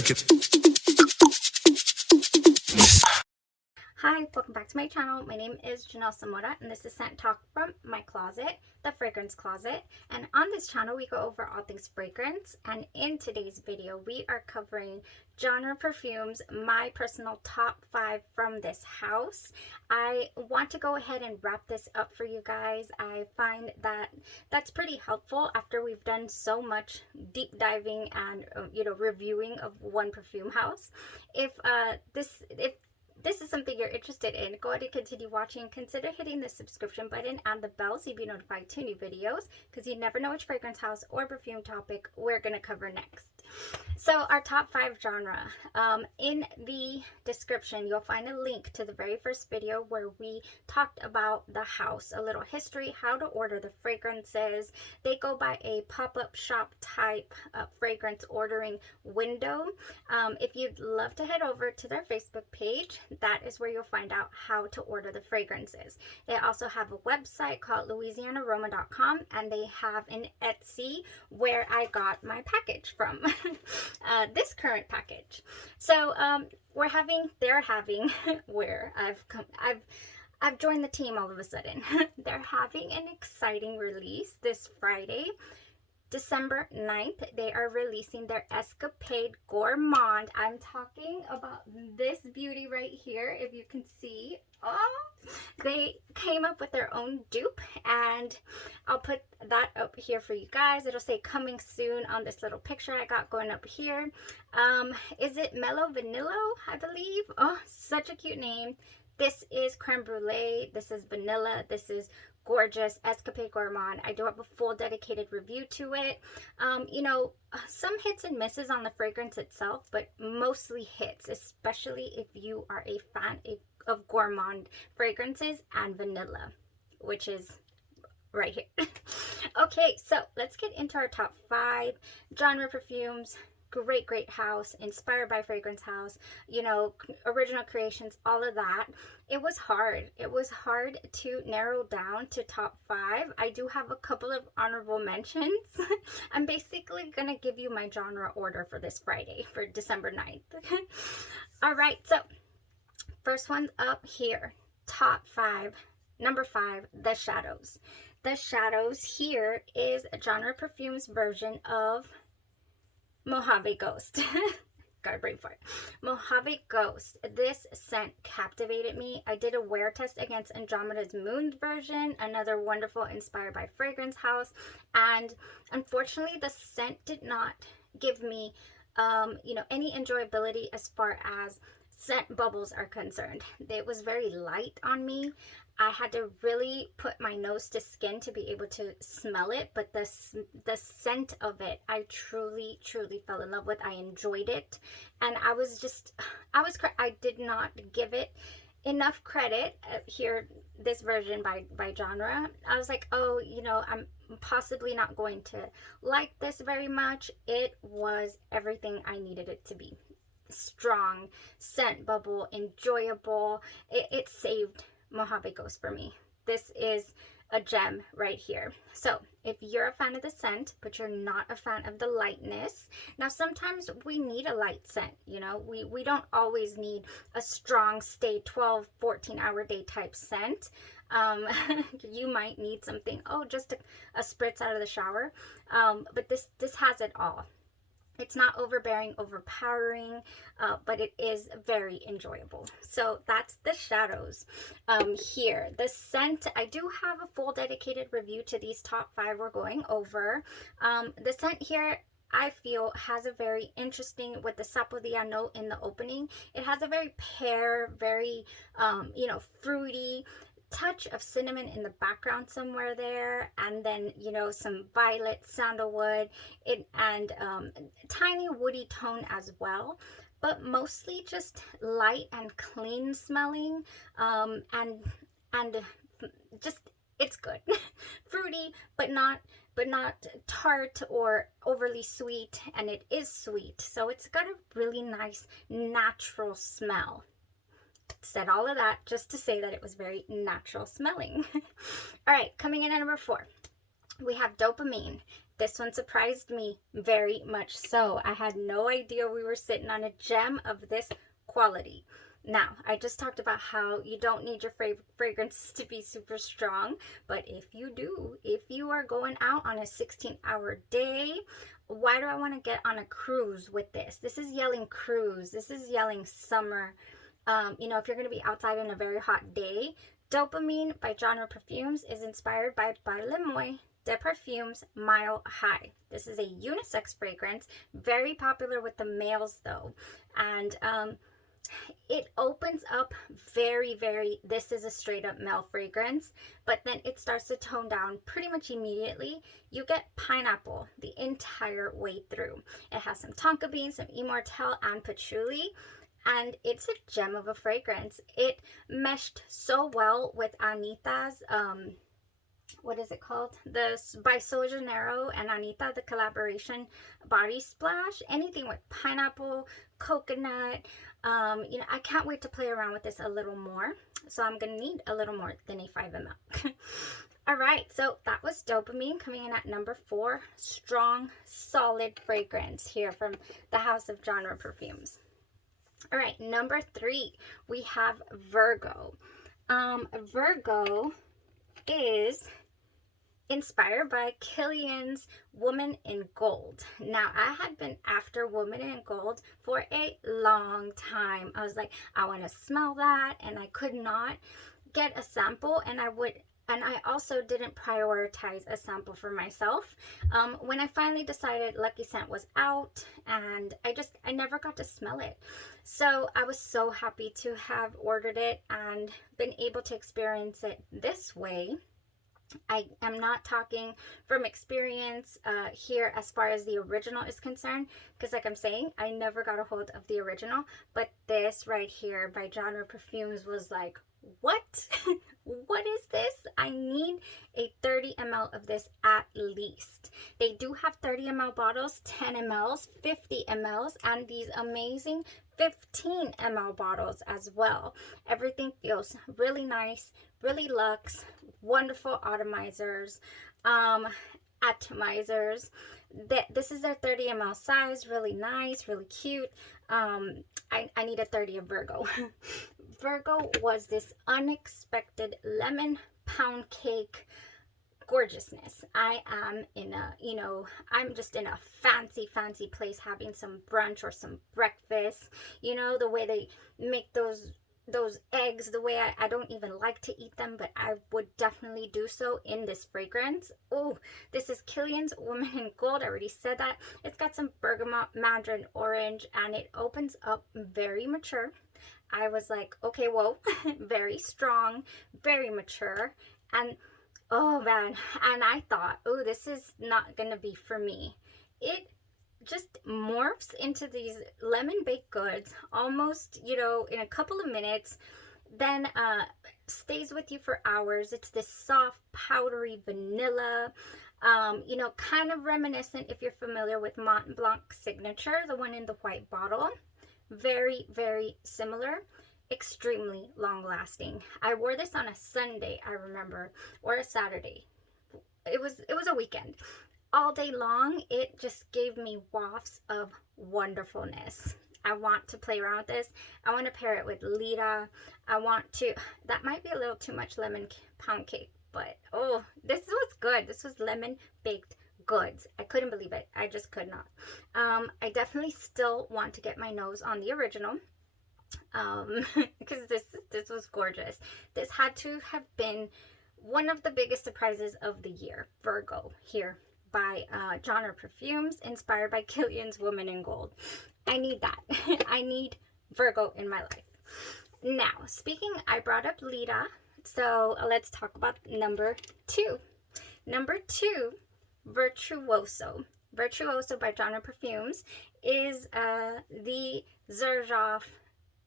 check it. Hi, welcome back to my channel. My name is Janelle Samora and this is Scent Talk from my closet, the fragrance closet. And on this channel we go over all things fragrance, and in today's video we are covering genre perfumes, my personal top 5 from this house. I want to go ahead and wrap this up for you guys. I find that that's pretty helpful after we've done so much deep diving and reviewing of one perfume house. If this is something you're interested in, go ahead and continue watching. Consider hitting the subscription button and the bell so you'll be notified to new videos, because you never know which fragrance house or perfume topic we're going to cover next. So our top 5 genre. In the description, you'll find a link to the very first video where we talked about the house, a little history, how to order the fragrances. They go by a pop-up shop type fragrance ordering window. If you'd love to head over to their Facebook page, that is where you'll find out how to order the fragrances. They also have a website called louisianaroma.com, and they have an Etsy where I got my package from. This current package. So they're having where I've joined the team all of a sudden. They're having an exciting release this Friday, December 9th. They are releasing their Escapade Gourmand. I'm talking about this beauty right here, if you can see. Oh, they came up with their own dupe, and I'll put that up here for you guys. It'll say coming soon on this little picture I got going up here. Is it Mellow Vanilla, I believe? Oh, such a cute name. This is creme brulee. This is vanilla. This is gorgeous. Escapade Gourmand. I do have a full dedicated review to it. Some hits and misses on the fragrance itself, but mostly hits, especially if you are a fan of gourmand fragrances and vanilla, which is right here. Okay, so let's get into our top 5 genre perfumes. Great house, inspired by fragrance house, original creations, all of that. It was hard to narrow down to top 5. I do have a couple of honorable mentions. I'm basically gonna give you my genre order for this Friday, for December 9th. All right, so first one up here, top 5, number 5, The Shadows. The Shadows here is a genre perfumes version of Mojave Ghost. Gotta brain for it. Mojave Ghost. This scent captivated me. I did a wear test against Andromeda's Moon version, another wonderful inspired by fragrance house, and unfortunately the scent did not give me any enjoyability as far as scent bubbles are concerned. It was very light on me. I had to really put my nose to skin to be able to smell it, but the scent of it, I truly fell in love with. I enjoyed it, and I did not give it enough credit here, this version by genre. I was like, oh, I'm possibly not going to like this very much. It was everything I needed it to be. Strong scent bubble, enjoyable. It saved Mojave Ghost for me. This is a gem right here. So if you're a fan of the scent but you're not a fan of the lightness, now sometimes we need a light scent, we don't always need a strong stay 12-14 hour day type scent. You might need something, just a spritz out of the shower, but this has it all. It's not overbearing, overpowering, but it is very enjoyable. So that's The Shadows. Here, the scent, I do have a full dedicated review to these top 5 we're going over. The scent here, I feel, has a very interesting, with the sapodilla note in the opening, it has a very pear, very, fruity touch of cinnamon in the background somewhere there, and then some violet, sandalwood, and tiny woody tone as well, but mostly just light and clean smelling, and just, it's good. Fruity, but not tart or overly sweet, and it is sweet, so it's got a really nice natural smell. Said all of that just to say that it was very natural smelling. All right, coming in at number 4, we have Dopamine. This one surprised me very much so. I had no idea we were sitting on a gem of this quality. Now, I just talked about how you don't need your fragrances to be super strong, but if you do, if you are going out on a 16-hour day, why do I want to get on a cruise with this? This is yelling cruise. This is yelling summer. You know, if you're going to be outside on a very hot day, Dopamine by Genre Perfumes is inspired by Parle de Perfumes Mile High. This is a unisex fragrance, very popular with the males though. And it opens up very, this is a straight up male fragrance, but then it starts to tone down pretty much immediately. You get pineapple the entire way through. It has some tonka bean, some immortelle, and patchouli, and it's a gem of a fragrance. It meshed so well with Anita's what is it called? By Sol Janeiro and Anita, the collaboration body splash. Anything with pineapple, coconut. You know, I can't wait to play around with this a little more. So I'm going to need a little more than a 5 ml. All right, so that was Dopamine coming in at number 4. Strong, solid fragrance here from the house of Genre Perfumes. All right, number 3, we have Virgo. Virgo is inspired by Kilian's Woman in Gold. Now, I had been after Woman in Gold for a long time. I was like, I want to smell that, and I could not get a sample, and I also didn't prioritize a sample for myself. When I finally decided Lucky Scent was out, and I never got to smell it. So I was so happy to have ordered it and been able to experience it this way. I am not talking from experience here as far as the original is concerned, because like I'm saying, I never got a hold of the original, but this right here by Genre Perfumes was like, what? What is this? I need a 30 ml of this at least. They do have 30 ml bottles, 10 mls, 50 mls, and these amazing 15 ml bottles as well. Everything feels really nice, really luxe, wonderful atomizers, This is their 30 ml size, really nice, really cute. I need a 30 of Virgo. Virgo was this unexpected lemon pound cake gorgeousnose. I am in a, I'm just in a fancy place having some brunch or some breakfast. You know, the way they make those eggs, the way I don't even like to eat them, but I would definitely do so in this fragrance. Oh, this is Kilian's Woman in Gold. I already said that. It's got some bergamot, mandarin orange, and it opens up very mature. I was like, okay, whoa, very strong, very mature, and oh man, and I thought, oh, this is not gonna be for me. It just morphs into these lemon baked goods almost, in a couple of minutes, then stays with you for hours. It's this soft, powdery vanilla, kind of reminiscent if you're familiar with Mont Blanc Signature, the one in the white bottle. Very similar. Extremely long lasting. I wore this on a Sunday, I remember, or a Saturday. It was a weekend. All day long, it just gave me wafts of wonderfulness. I want to play around with this. I want to pair it with Lita. That might be a little too much lemon pound cake, but oh, this was good. This was lemon baked goods. I couldn't believe it. I just could not. I definitely still want to get my nose on the original, because this was gorgeous. This had to have been one of the biggest surprises of the year. Virgo here by Genre Perfumes, inspired by Kilian's Woman in Gold. I need that. I need Virgo in my life. Now, I brought up Lita, so let's talk about number 2. Number 2, Virtuoso. Virtuoso by Genre Perfumes is the Xerjoff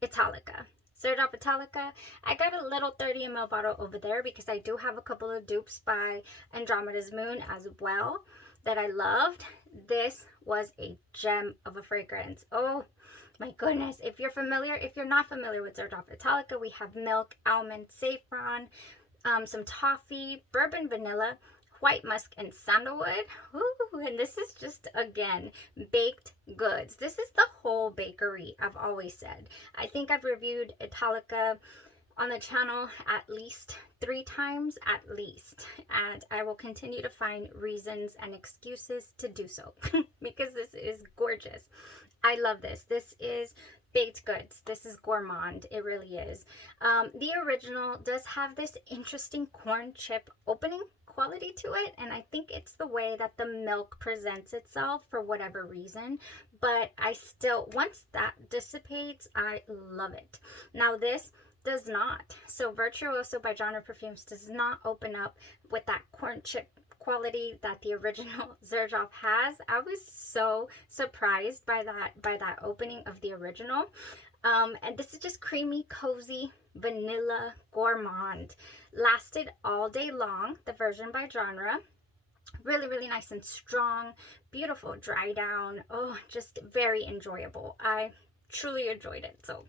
Italica. Xerjoff Italica. I got a little 30 ml bottle over there because I do have a couple of dupes by Andromeda's Moon as well that I loved. This was a gem of a fragrance. Oh my goodness. If you're not familiar with Xerjoff Italica, we have milk, almond, saffron, some toffee, bourbon vanilla, white musk and sandalwood. Ooh, and this is just, again, baked goods. This is the whole bakery, I've always said. I think I've reviewed Italica on the channel at least 3 times at least, and I will continue to find reasons and excuses to do so because this is gorgeous. I love this. This is baked goods. This is gourmand. It really is. The original does have this interesting corn chip opening quality to it, and I think it's the way that the milk presents itself for whatever reason, but I still, once that dissipates, I love it. Now this does not. So Virtuoso by Genre Perfumes does not open up with that corn chip quality that the original Xerjoff has. I was so surprised by that opening of the original. And this is just creamy, cozy, vanilla, gourmand. Lasted all day long, the version by Genre. Really, really nice and strong, beautiful dry down. Oh, just very enjoyable. I truly enjoyed it. So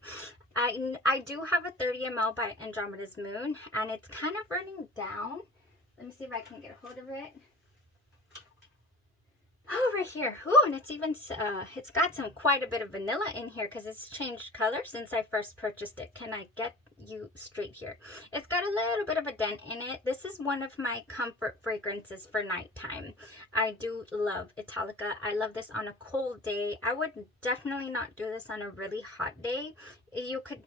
I do have a 30 ml by Andromeda's Moon, and it's kind of running down. Let me see if I can get a hold of it. Oh, right here. Ooh, and it's even, it's got quite a bit of vanilla in here because it's changed color since I first purchased it. Can I get you straight here? It's got a little bit of a dent in it. This is one of my comfort fragrances for nighttime. I do love Italica. I love this on a cold day. I would definitely not do this on a really hot day. You could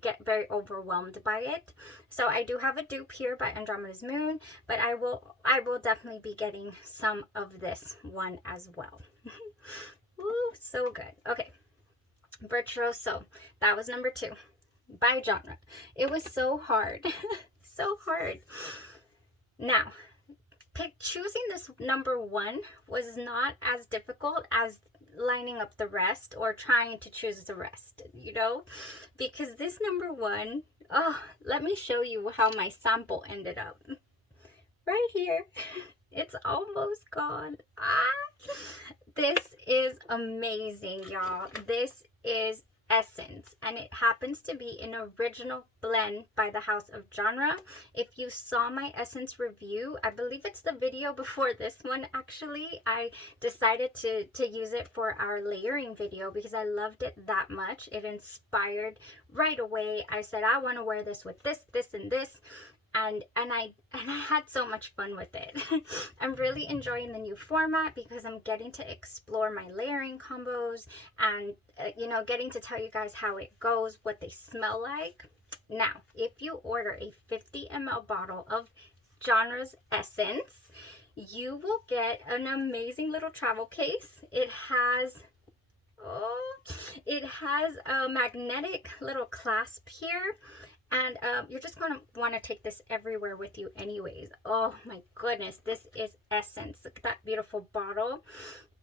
get very overwhelmed by it. So I do have a dupe here by Andromeda's Moon, but I will definitely be getting some of this one as well. Ooh, so good. Okay, Virtuoso. That was number 2 by Genre. It was so hard. So hard. Now, choosing this number 1 was not as difficult as lining up the rest or trying to choose the rest, you know, because this number 1, oh, let me show you how my sample ended up. Right here. It's almost gone. This is amazing, y'all. This is Essence, and it happens to be an original blend by the house of Genre. If you saw my Essence review, I believe it's the video before this one actually, I decided to use it for our layering video because I loved it that much. It inspired right away. I said I want to wear this with this, this, and this. And I had so much fun with it. I'm really enjoying the new format because I'm getting to explore my layering combos and you know, getting to tell you guys how it goes, what they smell like. Now, if you order a 50 ml bottle of Genre's Essence, you will get an amazing little travel case. It has a magnetic little clasp here. And you're just going to want to take this everywhere with you anyways. Oh my goodness, this is Essence. Look at that beautiful bottle.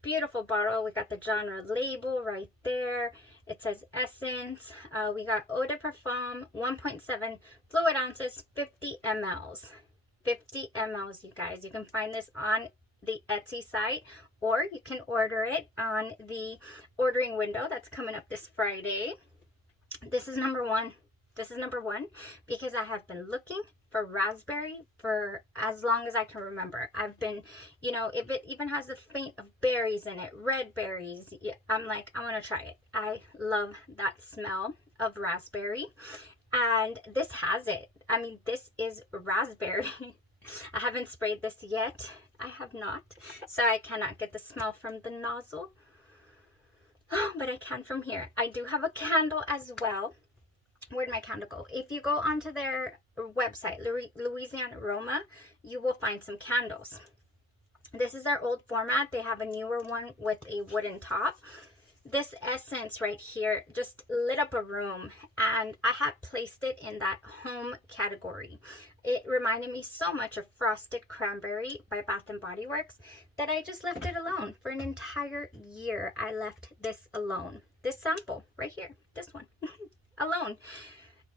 Beautiful bottle. We got the Genre label right there. It says Essence. We got eau de parfum, 1.7 fluid ounces, 50 mLs. 50 mLs, you guys. You can find this on the Etsy site, or you can order it on the ordering window that's coming up this Friday. This is number 1. This is number 1 because I have been looking for raspberry for as long as I can remember. I've been, you know, if it even has a faint of berries in it, red berries, I'm like, I want to try it. I love that smell of raspberry. And this has it. I mean, this is raspberry. I haven't sprayed this yet. I have not. So I cannot get the smell from the nozzle. But I can from here. I do have a candle as well. Where'd my candle go? If you go onto their website, Louisiana Aroma, you will find some candles. This is their old format. They have a newer one with a wooden top. This Essence right here just lit up a room, and I had placed it in that home category. It reminded me so much of Frosted Cranberry by Bath & Body Works that I just left it alone. For an entire year, I left this alone. This sample right here, this one. Alone.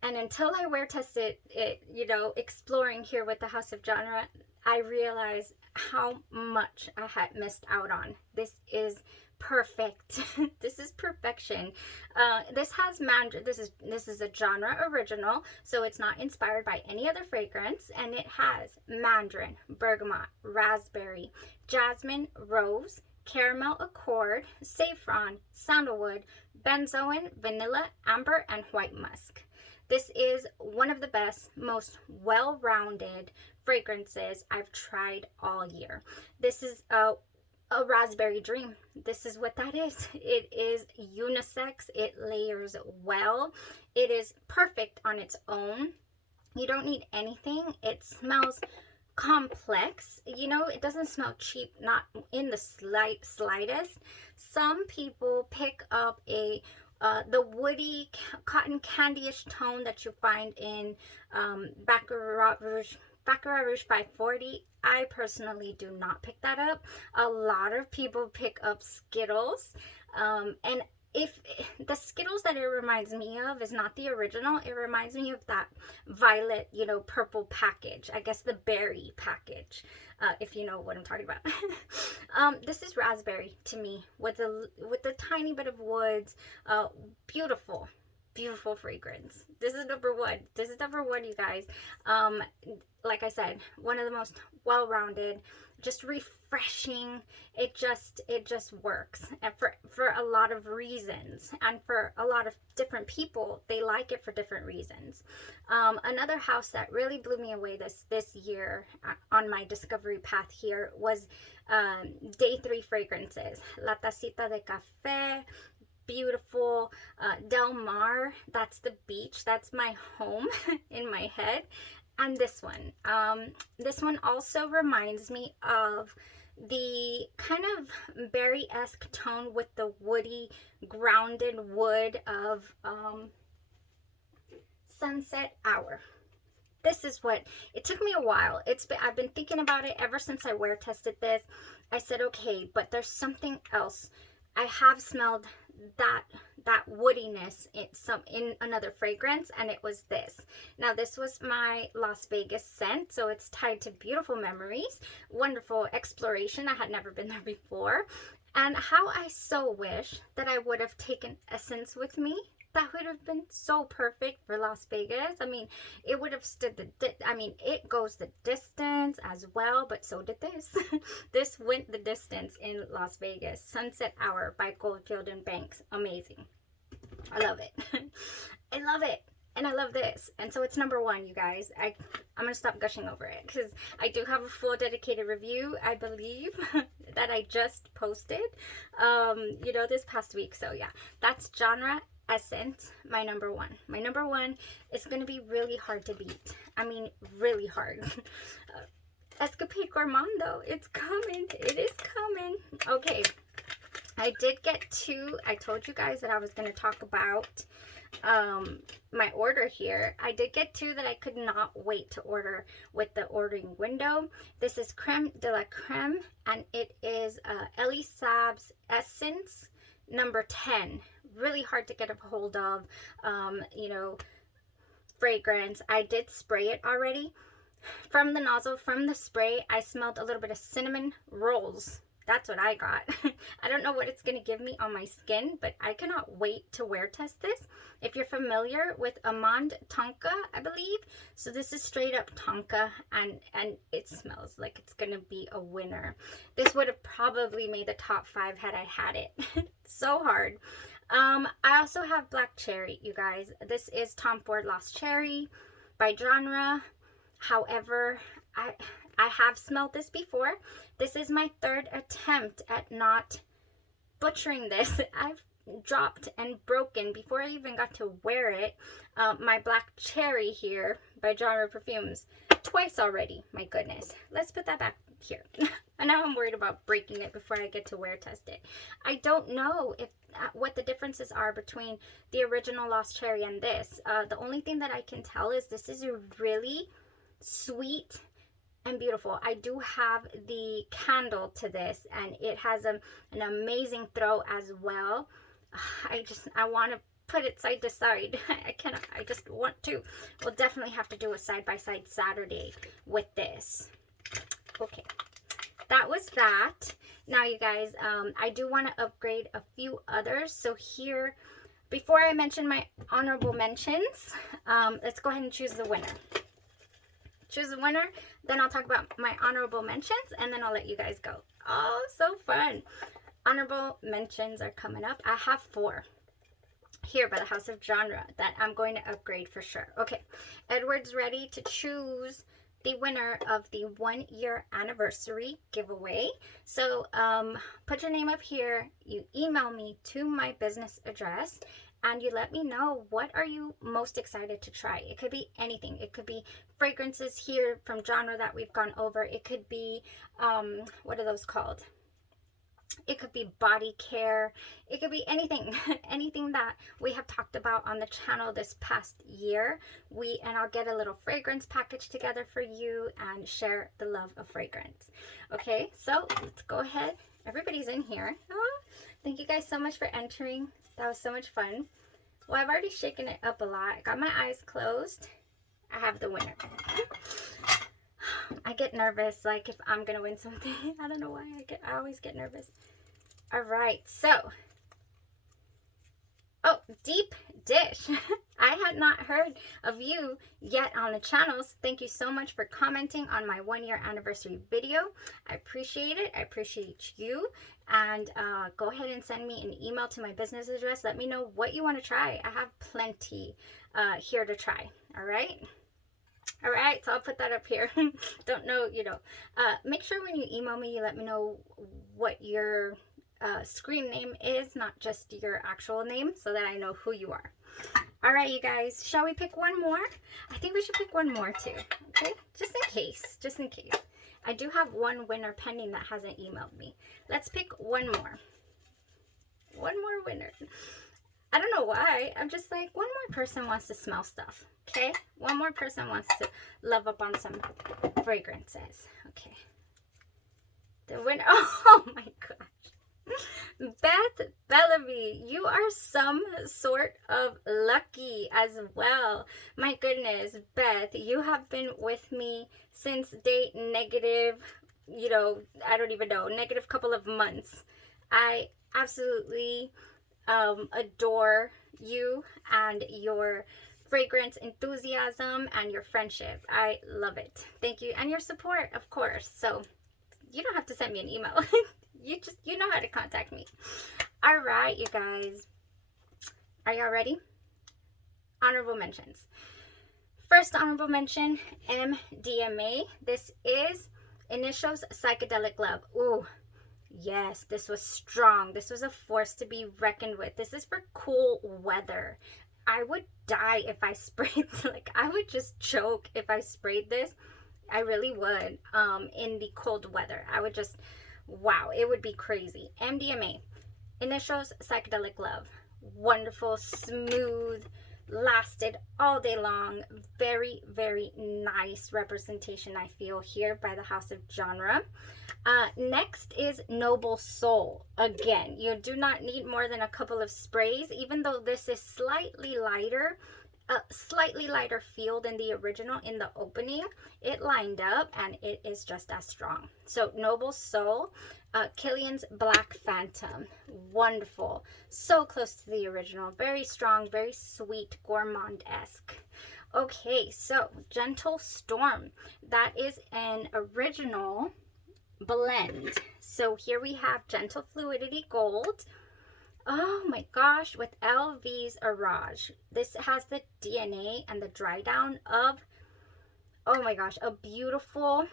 And until I wear tested it, you know, exploring here with the House of Genre, I realized how much I had missed out on. This is perfect. This is perfection. This has mandarin. This is a genre original, so it's not inspired by any other fragrance, and it has mandarin, bergamot, raspberry, jasmine, rose, caramel accord, saffron, sandalwood, benzoin, vanilla, amber, and white musk. This is one of the best, most well-rounded fragrances I've tried all year. This is a raspberry dream. This is what that is. It is unisex. It layers well. It is perfect on its own. You don't need anything. It smells complex. You know, it doesn't smell cheap, not in the slightest. Some people pick up the woody cotton candy-ish tone that you find in Baccarat Rouge 540. I personally do not pick that up. A lot of people pick up Skittles, and if the Skittles that it reminds me of is not the original, it reminds me of that violet, you know, purple package. I guess the berry package, if you know what I'm talking about. This is raspberry to me with a tiny bit of woods. Beautiful, beautiful fragrance. This is number one. This is number one, you guys. Like I said, one of the most well-rounded, just refreshing. It just works, and for a lot of reasons, and for a lot of different people, they like it for different reasons. Another house that really blew me away this year on my discovery path here was Day 3 fragrances. La Tacita de Café, beautiful. Del Mar, that's the beach, that's my home in my head. And this one also reminds me of the kind of berry-esque tone with the woody, grounded wood of Sunset Hour. This is what, it took me a while. I've been thinking about it ever since I wear tested this. I said, okay, but there's something else. I have smelled that woodiness in another fragrance, and it was this. Now, this was my Las Vegas scent, so it's tied to beautiful memories, wonderful exploration. I had never been there before, and how I so wish that I would have taken Essence with me. That would have been so perfect for Las Vegas. I mean, it would have stood it goes the distance as well, but so did this. This went the distance in Las Vegas. Sunset Hour by Goldfield and Banks. Amazing. I love it. I love it. And I love this. And so it's number one, you guys. I'm going to stop gushing over it because I do have a full dedicated review, I believe, that I just posted, you know, this past week. So yeah, that's Genre Essence, my number one. My number one is going to be really hard to beat. I mean, really hard. Escapade Gourmando. It's coming. It is coming. Okay. I did get two. I told you guys that I was going to talk about my order here. I did get two that I could not wait to order with the ordering window. This is Creme de la Creme, and it is Elie Saab's Essence number 10. Really hard to get a hold of, you know, fragrance. I did spray it already. From the nozzle, from the spray, I smelled a little bit of cinnamon rolls. That's what I got. I don't know what it's going to give me on my skin, but I cannot wait to wear test this. If you're familiar with Amande Tonka, I believe. So this is straight up Tonka, and it smells like it's going to be a winner. This would have probably made the top 5 had I had it. So hard. I also have Black Cherry, you guys. This is Tom Ford Lost Cherry by Genre. However, I have smelled this before. This is my 3rd attempt at not butchering this. I've dropped and broken before I even got to wear it my Black Cherry here by Genre Parfums twice already. My goodness. Let's put that back here. And now I'm worried about breaking it before I get to wear test it. I don't know if what the differences are between the original Lost Cherry and this. The only thing that I can tell is this is a really sweet and beautiful. I do have the candle to this, and it has an amazing throw as well. I want to put it side to side. I cannot. I just want to. We'll definitely have to do a side-by-side Saturday with this. Okay. that was that. Now, you guys, I do want to upgrade a few others. So here, before I mention my honorable mentions, let's go ahead and choose the winner. Choose the winner, then I'll talk about my honorable mentions, and then I'll let you guys go. Oh, so fun. Honorable mentions are coming up. I have 4 here by the House of Genre that I'm going to upgrade for sure. Okay, Edward's ready to choose the winner of the 1-year anniversary giveaway. So put your name up here, you email me to my business address, and you let me know what are you most excited to try. It could be anything. It could be fragrances here from Genre that we've gone over. It could be what are those called? It could be body care. It could be anything, anything that we have talked about on the channel this past year. And I'll get a little fragrance package together for you and share the love of fragrance. Okay, so let's go ahead. Everybody's in here. Oh, thank you guys so much for entering. That was so much fun. Well, I've already shaken it up a lot. I got my eyes closed. I have the winner. I get nervous, like if I'm gonna win something. I don't know why I always get nervous. All right, so, oh, Deep Dish. I had not heard of you yet on the channels. Thank you so much for commenting on my 1-year anniversary video. I appreciate it. I appreciate you. And go ahead and send me an email to my business address. Let me know what you want to try. I have plenty here to try. All right. All right, so I'll put that up here. Don't know, you know. Make sure when you email me, you let me know what your screen name is, not just your actual name, so that I know who you are. All right, you guys, shall we pick one more? I think we should pick one more too, okay? Just in case, just in case. I do have one winner pending that hasn't emailed me. Let's pick one more. One more winner. I don't know why. I'm just like, one more person wants to smell stuff, okay? One more person wants to love up on some fragrances, okay? The winner, oh my gosh. Beth Bellamy, you are some sort of lucky as well. My goodness, Beth, you have been with me since date negative, you know, I don't even know, negative couple of months. I absolutely adore you and your fragrance enthusiasm and your friendship. I love it. Thank you. And your support, of course. So you don't have to send me an email. You know how to contact me. All right, you guys. Are y'all ready? Honorable mentions. First honorable mention, MDMA. This is Initio's Psychedelic Love. Ooh, yes, this was strong. This was a force to be reckoned with. This is for cool weather. I would die if I sprayed, like I would just choke if I sprayed this. I really would in the cold weather. I would just, wow, it would be crazy. MDMA, Initio's Psychedelic Love. Wonderful, smooth, lasted all day long. Very, very nice representation I feel here by the House of Genre. Next is Noble Soul. Again, you do not need more than a couple of sprays, even though this is slightly lighter feel than the original in the opening. It lined up and it is just as strong. So Noble Soul, Kilian's Black Phantom. Wonderful. So close to the original. Very strong, very sweet, gourmand-esque. Okay, so Gentle Storm. That is an original blend. So here we have Gentle Fluidity Gold. Oh my gosh, with LV's Arage. This has the DNA and the dry down of, oh my gosh, a beautiful,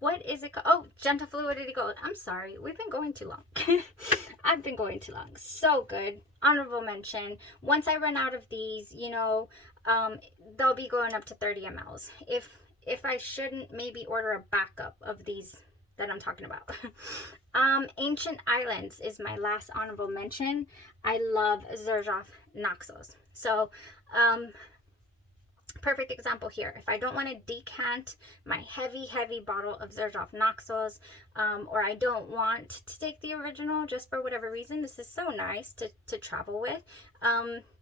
what is it called? Oh, Gentle Fluidity Gold. I'm sorry, we've been going too long. I've been going too long. So good. Honorable mention. Once I run out of these, you know, they'll be going up to 30 mLs. If I shouldn't, maybe order a backup of these that I'm talking about. Ancient Islands is my last honorable mention. I love Xerjoff Naxos. So, perfect example here. If I don't want to decant my heavy bottle of Xerjoff Naxos, or I don't want to take the original just for whatever reason, this is so nice to travel with.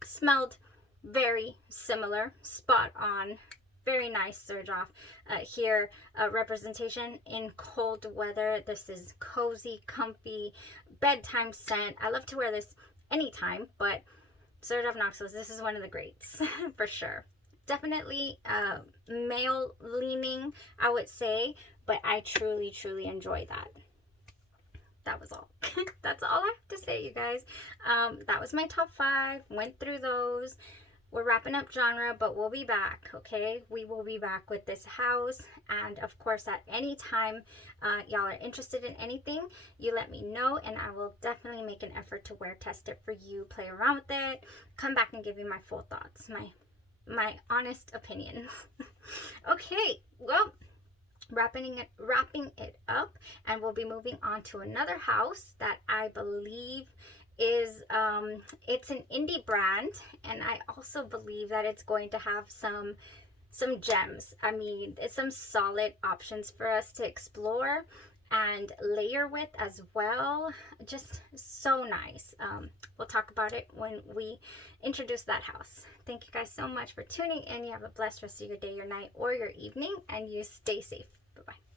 Smelled very similar, spot on very nice Xerjoff here representation in cold weather. This is cozy, comfy, bedtime scent. I love to wear this anytime, but Xerjoff Naxos, this is one of the greats for sure. Definitely male leaning, I would say, but I truly, truly enjoy that. That was all. That's all I have to say, you guys. That was my top 5. Went through those. We're wrapping up genre, but we'll be back, okay? We will be back with this house. And of course, at any time y'all are interested in anything, you let me know, and I will definitely make an effort to wear test it for you, play around with it, come back and give you my full thoughts, my honest opinions. Okay, well, wrapping it up, and we'll be moving on to another house that I believe is it's an indie brand, and I also believe that it's going to have some gems. I mean, it's some solid options for us to explore and layer with as well. Just so nice. We'll talk about it when we introduce that house. Thank you guys so much for tuning in. You have a blessed rest of your day, your night, or your evening, and you stay safe. Bye-bye.